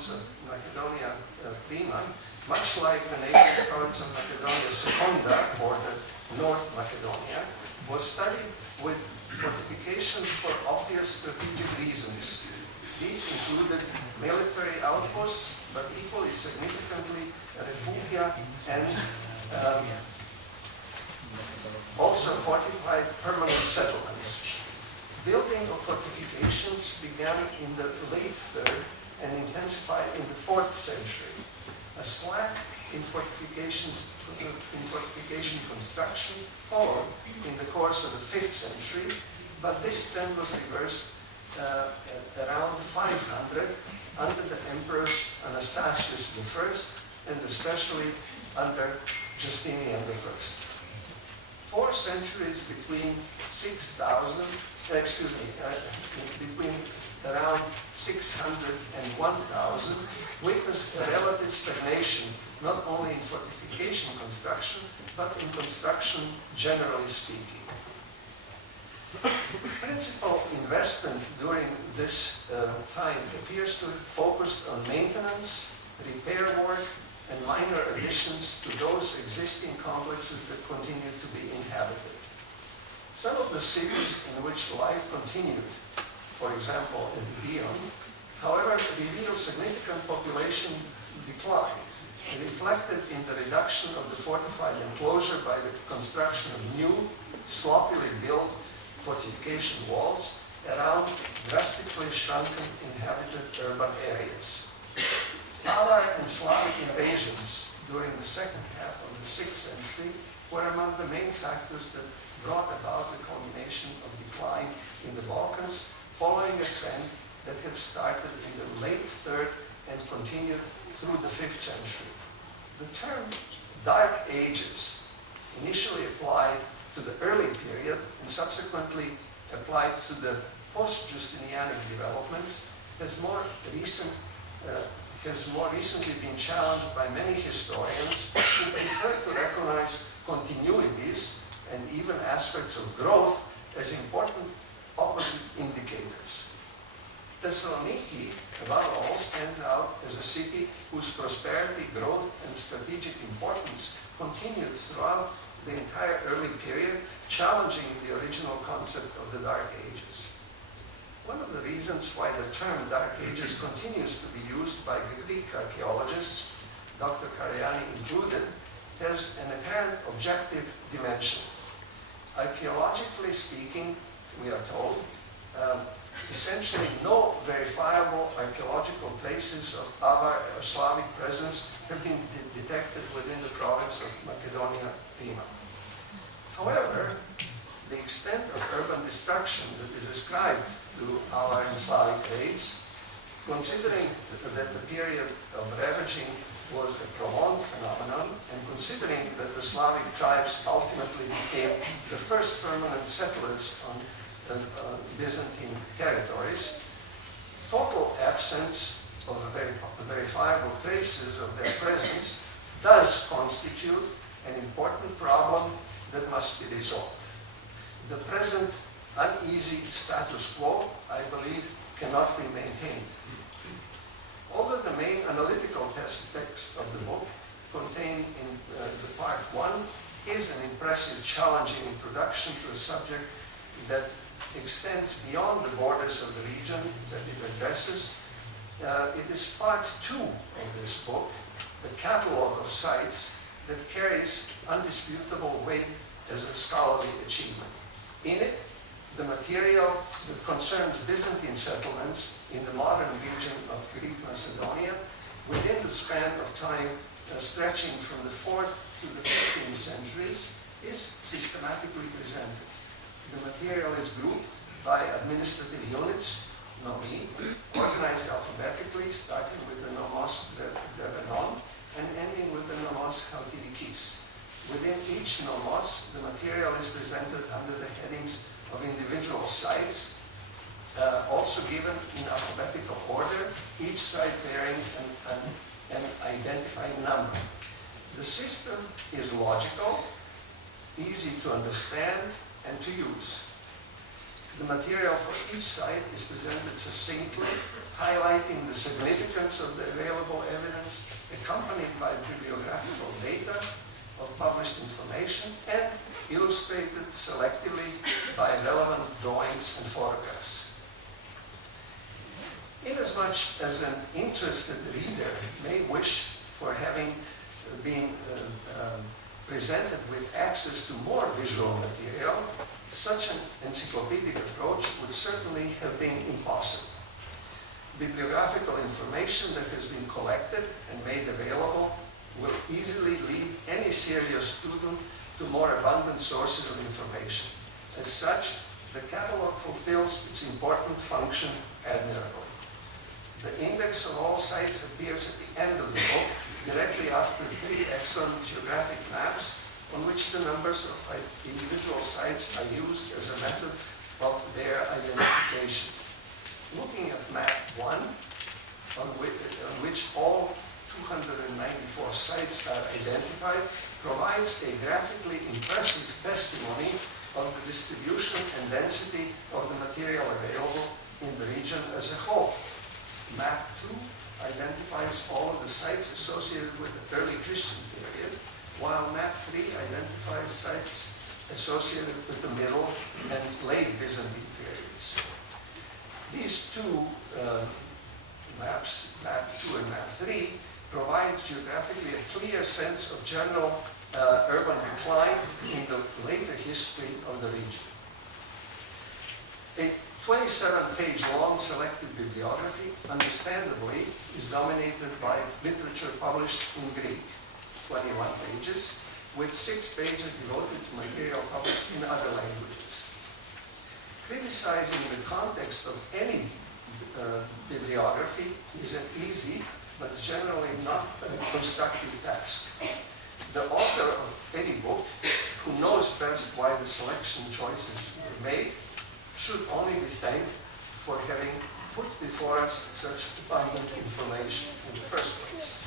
province of Macedonia Prima, much like the neighboring province of Macedonia Secunda, or the North Macedonia, was studied with fortifications for obvious strategic reasons. These included military outposts, but equally significantly refugia and also fortified permanent settlements. Building of fortifications began in the late 3rd and intensified in the 4th century. A slack in fortification construction followed in the course of the 5th century, but this trend was reversed around 500 under the emperors Anastasius I and especially under Justinian I. 4 centuries between between around 600 and 1000 witnessed a relative stagnation not only in fortification construction but in construction generally speaking. Principal investment during this time appears to have focused on maintenance, repair work, and minor additions to those existing complexes that continued to be inhabited. Some of the cities in which life continued, for example in Dion, however, revealed significant population decline, reflected in the reduction of the fortified enclosure by the construction of new, sloppily built fortification walls around drastically shrunken inhabited urban areas. Tatar and Slavic invasions during the second half of the 6th century were among the main factors that brought about the culmination of decline in the Balkans, following a trend that had started in the late 3rd and continued through the 5th century. The term Dark Ages, initially applied to the early period and subsequently applied to the post-Justinianic developments, has more recently been challenged by many historians who prefer to recognize continuities and even aspects of growth as important opposite indicators. Thessaloniki, above all, stands out as a city whose prosperity, growth, and strategic importance continued throughout the entire early period, challenging the original concept of the Dark Ages. One of the reasons why the term Dark Ages continues to be used by Greek archaeologists, Dr. Karayani included, has an apparent objective dimension. Archaeologically speaking, we are told, essentially no verifiable archaeological traces of Avar or Slavic presence have been detected within the province of Macedonia Prima. However, the extent of urban destruction that is ascribed to Avar and Slavic raids, considering that the period of ravaging was a prolonged phenomenon, and considering that the Slavic tribes ultimately became the first permanent settlers on Byzantine territories, total absence of verifiable traces of their presence does constitute an important problem that must be resolved. The present uneasy status quo, I believe, cannot be maintained. Although the main analytical text of the book, contained in the part 1, is an impressive, challenging introduction to a subject that extends beyond the borders of the region that it addresses, it is part 2 of this book, the catalog of sites, that carries undisputable weight as a scholarly achievement. In it, the material that concerns Byzantine settlements in the modern region of Greek Macedonia within the span of time stretching from the 4th to the 15th centuries is systematically presented. The material is grouped by administrative units, nomi, organized alphabetically, starting with the nomos Dredrevenon and ending with the nomos Chalkidikis. Within each nomos, the material is presented under the headings of individual sites, also given in alphabetical order, each site bearing an identifying number. The system is logical, easy to understand, and to use. The material for each site is presented succinctly, highlighting the significance of the available evidence, accompanied by bibliographical data of published information, and illustrated selectively by relevant drawings and photographs. Inasmuch as an interested reader may wish for having been presented with access to more visual material, such an encyclopedic approach would certainly have been impossible. Bibliographical information that has been collected and made available will easily lead any serious student to more abundant sources of information. As such, the catalog fulfills its important function admirably. The index of all sites appears at the end of the book, directly after 3 excellent geographic maps on which the numbers of individual sites are used as a method of their identification. Looking at map 1, on which all 294 sites are identified, provides a graphically impressive testimony of the distribution and density of the material available in the region as a whole. Map 2 identifies all of the sites associated with the early Christian period, while map 3 identifies sites associated with the Middle and late Byzantine periods. These two maps, map 2 and map 3, provide geographically a clear sense of general urban decline in the later history of the region. A 27-page long selected bibliography, understandably, is dominated by literature published in Greek, 21 pages, with 6 pages devoted to material published in other languages. Criticizing the context of any bibliography is an easy, but generally not a constructive task. The author of any book, who knows best why the selection choices were made, should only be thanked for having put before us such abundant information in the first place.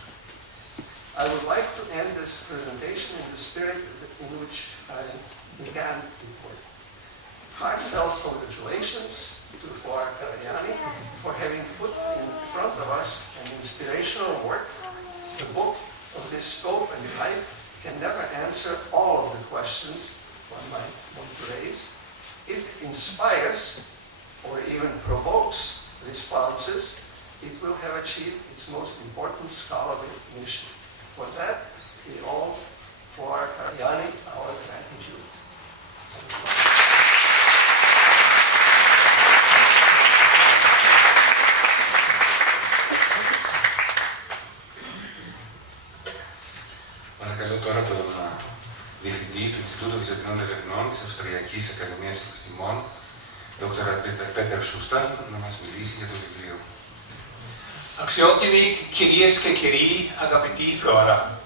I would like to end this presentation in the spirit in which I began it with. Heartfelt congratulations to Fłora Καραγιάννη for having put in front of us an inspirational work. The book of this scope and type can never answer all of the questions one might want to raise. If it inspires or even provokes responses, it will have achieved its most important scholarly mission. For that, we owe Fłora Καραγιάννη our gratitude. Παρακαλώ τώρα τον Διευθυντή του Ινστιτούτου Βυζαντινών Ερευνών της Αυστριακής Ακαδημίας Επιστημών, Dr. Soustal, να μας μιλήσει για το βιβλίο. Αξιότιμοι κυρίες και κύριοι, αγαπητή Φλώρα,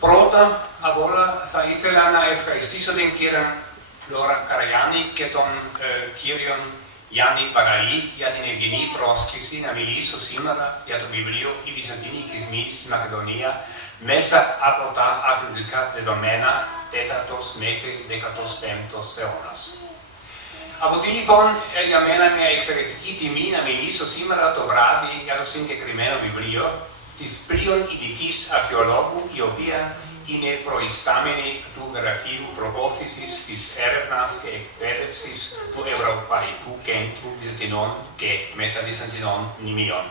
πρώτα απ' όλα θα ήθελα να ευχαριστήσω την κυρία Φλώρα Καραγιάννη και τον κύριο Γιάννη Παραή για την ευγενή πρόσκληση να μιλήσω σήμερα για το βιβλίο «Οι Βυζαντινοί Οικισμοί στη Μακεδονία μέσα από τα αρχαιολογικά δεδομένα 4ος μέχρι 15ος αιώνας». Αποτελεί λοιπόν για μένα μια εξαιρετική τιμή να μιλήσω σήμερα το βράδυ για το συγκεκριμένο βιβλίο της πλέον ειδικής αρχαιολόγου, η οποία είναι προϊστάμενη του Γραφείου Προώθησης της Έρευνας και Εκπαίδευσης του Ευρωπαϊκού Κέντρου Βυζαντινών και Μεταβυζαντινών Μνημείων.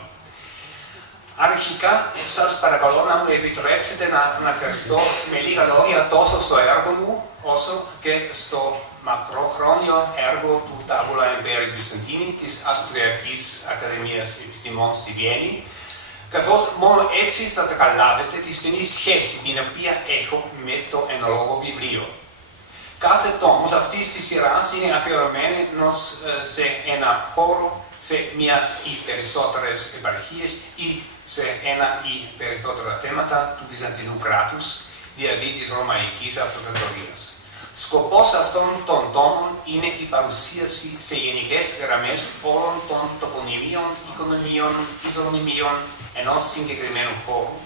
Αρχικά, σας παρακαλώ να μου επιτρέψετε να αναφερθώ με λίγα λόγια τόσο στο έργο μου, όσο και στο μακροχρόνιο έργο του Τάβολα Εμπέρι Byzantini της Αυστριακής Ακαδημίας Επιστημών στη Βιέννη, καθώς μόνο έτσι θα καταλάβετε τη στενή σχέση την οποία έχω με το εν λόγω βιβλίο. Κάθε τόμος αυτής της σειράς είναι αφιερωμένος σε ένα χώρο, σε μία ή περισσότερες επαρχίες ή σε ένα ή περισσότερα θέματα του Βυζαντινού κράτους, δηλαδή της Ρωμαϊκής Αυτοκρατορίας. Σκοπός αυτών των τόμων είναι η παρουσίαση σε γενικές γραμμές όλων των τοπονυμίων, οικονομίων, ιδρομημίων ενός συγκεκριμένου χώρου,